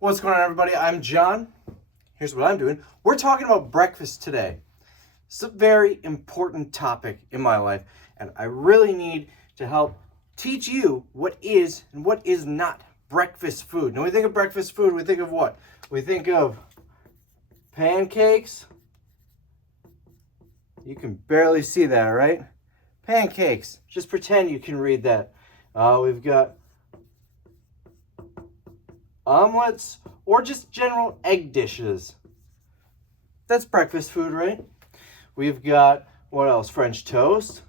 What's going on, everybody? I'm John. Here's what I'm doing. We're talking about breakfast today. It's a very important topic in my life, and I really need to help teach you what is and what is not breakfast food. Now, when we think of breakfast food, we think of what? We think of pancakes. You can barely see that, right? Pancakes. Just pretend you can read that. We've got omelets or just general egg dishes. That's breakfast food, right? We've got, what else? French toast.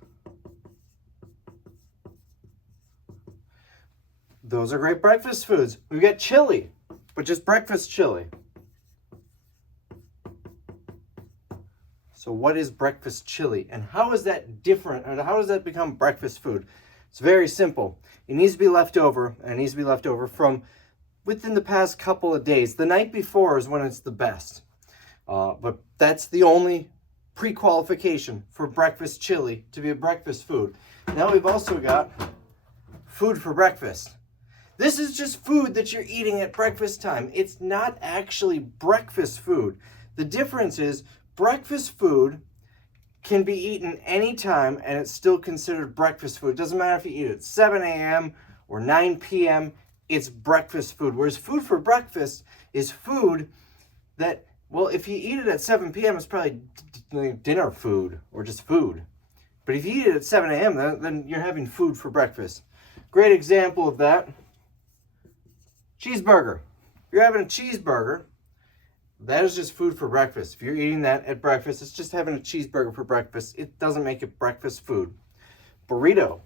Those are great breakfast foods. We've got chili, but just breakfast chili. So what is breakfast chili, and how is that different, and how does that become breakfast food? It's very simple. It needs to be left over, and it needs to be left over from within the past couple of days. The night before is when it's the best. But that's the only pre-qualification for breakfast chili to be a breakfast food. Now we've also got food for breakfast. This is just food that you're eating at breakfast time. It's not actually breakfast food. The difference is breakfast food can be eaten anytime and it's still considered breakfast food. It doesn't matter if you eat it at 7 a.m. or 9 p.m., it's breakfast food. Whereas food for breakfast is food that, well, if you eat it at 7 p.m., it's probably dinner food or just food. But if you eat it at 7 a.m., then you're having food for breakfast. Great example of that, cheeseburger. If you're having a cheeseburger, that is just food for breakfast. If you're eating that at breakfast, it's just having a cheeseburger for breakfast. It doesn't make it breakfast food. Burrito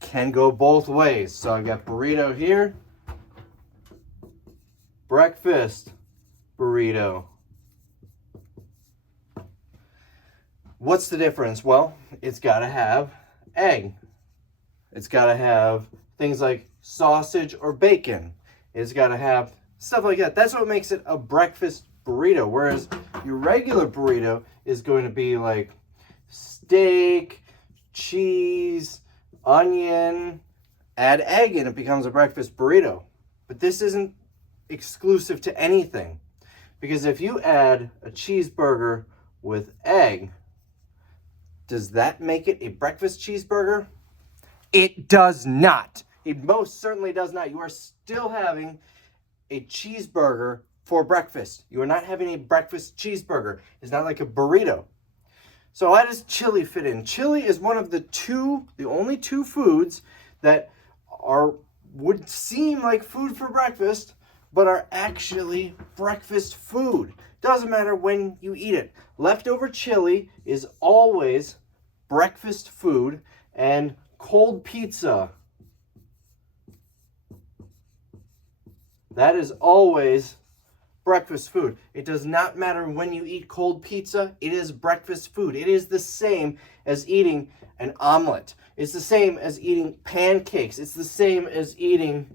can go both ways. So I've got burrito here, breakfast burrito. What's the difference? Well, it's got to have egg. It's got to have things like sausage or bacon. It's got to have stuff like that. That's what makes it a breakfast burrito. Whereas your regular burrito is going to be like steak, cheese, onion, add egg, and it becomes a breakfast burrito. But this isn't exclusive to anything. Because if you add a cheeseburger with egg, does that make it a breakfast cheeseburger? It does not. It most certainly does not. You are still having a cheeseburger for breakfast. You are not having a breakfast cheeseburger. It's not like a burrito. So how does chili fit in? Chili is one of the only two foods that would seem like food for breakfast, but are actually breakfast food. Doesn't matter when you eat it. Leftover chili is always breakfast food, and cold pizza, that is always breakfast food. It does not matter when you eat cold pizza, it is breakfast food. It is the same as eating an omelet. It's the same as eating pancakes. It's the same as eating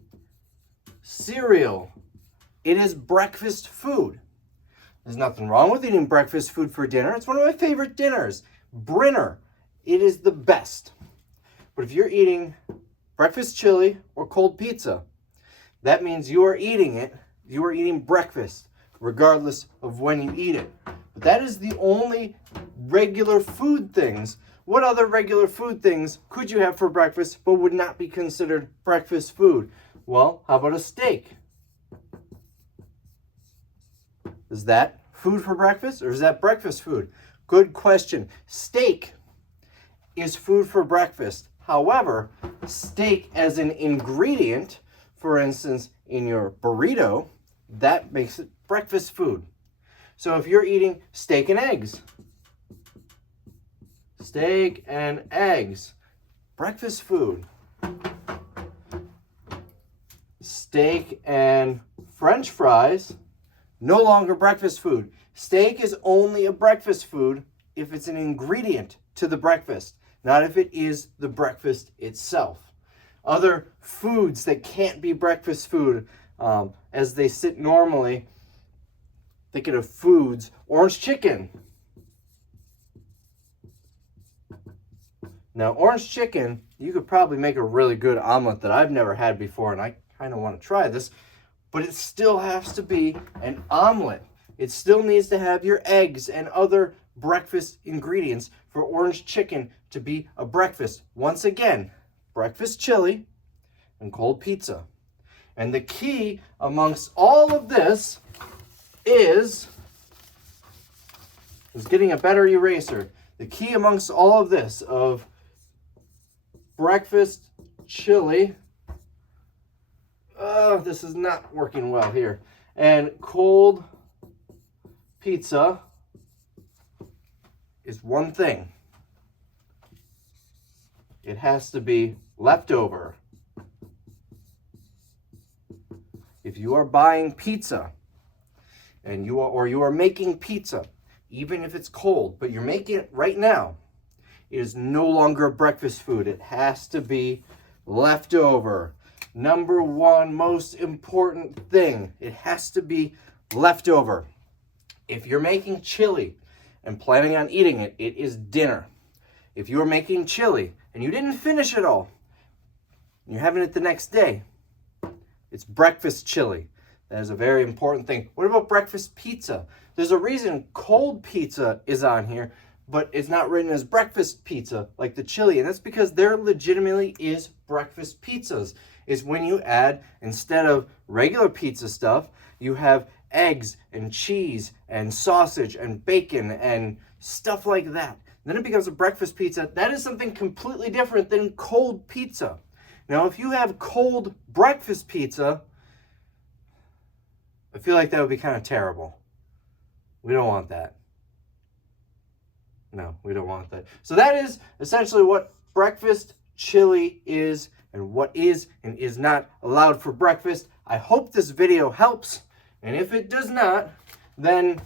cereal. It is breakfast food. There's nothing wrong with eating breakfast food for dinner. It's one of my favorite dinners. Brinner. It is the best. But if you're eating breakfast chili or cold pizza, that means you are eating breakfast, regardless of when you eat it. But that is the only regular food things. What other regular food things could you have for breakfast but would not be considered breakfast food? Well, how about a steak? Is that food for breakfast or is that breakfast food? Good question. Steak is food for breakfast. However, steak as an ingredient, for instance, in your burrito, that makes it breakfast food. So if you're eating steak and eggs, breakfast food. Steak and French fries, no longer breakfast food. Steak is only a breakfast food if it's an ingredient to the breakfast, not if it is the breakfast itself. Other foods that can't be breakfast food as they sit normally, thinking of foods, orange chicken, Now, orange chicken, you could probably make a really good omelet that I've never had before, and I kind of want to try this, but it still has to be an omelet. It still needs to have your eggs and other breakfast ingredients for orange chicken to be a breakfast. Once again, breakfast chili and cold pizza. And the key amongst all of this is getting a better eraser. The key amongst all of this of breakfast chili, this is not working well here, and cold pizza is one thing. It has to be leftover. If you are buying pizza and you are making pizza, even if it's cold, but you're making it right now, it is no longer a breakfast food. It has to be leftover. Number one most important thing, it has to be leftover. If you're making chili and planning on eating it, it is dinner. If you're making chili and you didn't finish it all, and you're having it the next day, it's breakfast chili. That is a very important thing. What about breakfast pizza? There's a reason cold pizza is on here, but it's not written as breakfast pizza like the chili. And that's because there legitimately is breakfast pizzas. It's when you add, instead of regular pizza stuff, you have eggs and cheese and sausage and bacon and stuff like that. Then it becomes a breakfast pizza. That is something completely different than cold pizza. Now, if you have cold breakfast pizza, I feel like that would be kind of terrible. We don't want that. No, we don't want that. So that is essentially what breakfast chili is and what is and is not allowed for breakfast. I hope this video helps. And if it does not, then,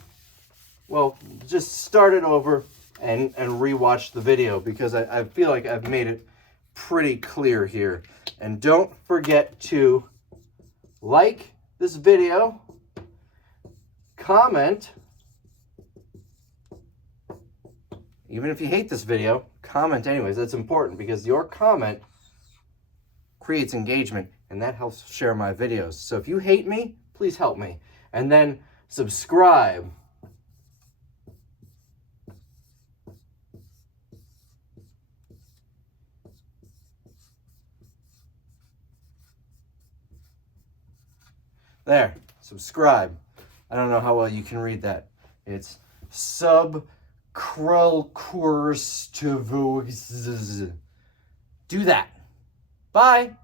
well, just start it over and rewatch the video, because I feel like I've made it pretty clear here. And don't forget to like this video, comment, even if you hate this video, comment anyways. That's important, because your comment creates engagement and that helps share my videos. So if you hate me, please help me. And then subscribe. There, subscribe. I don't know how well you can read that. It's subcrelcourse. Do that. Bye.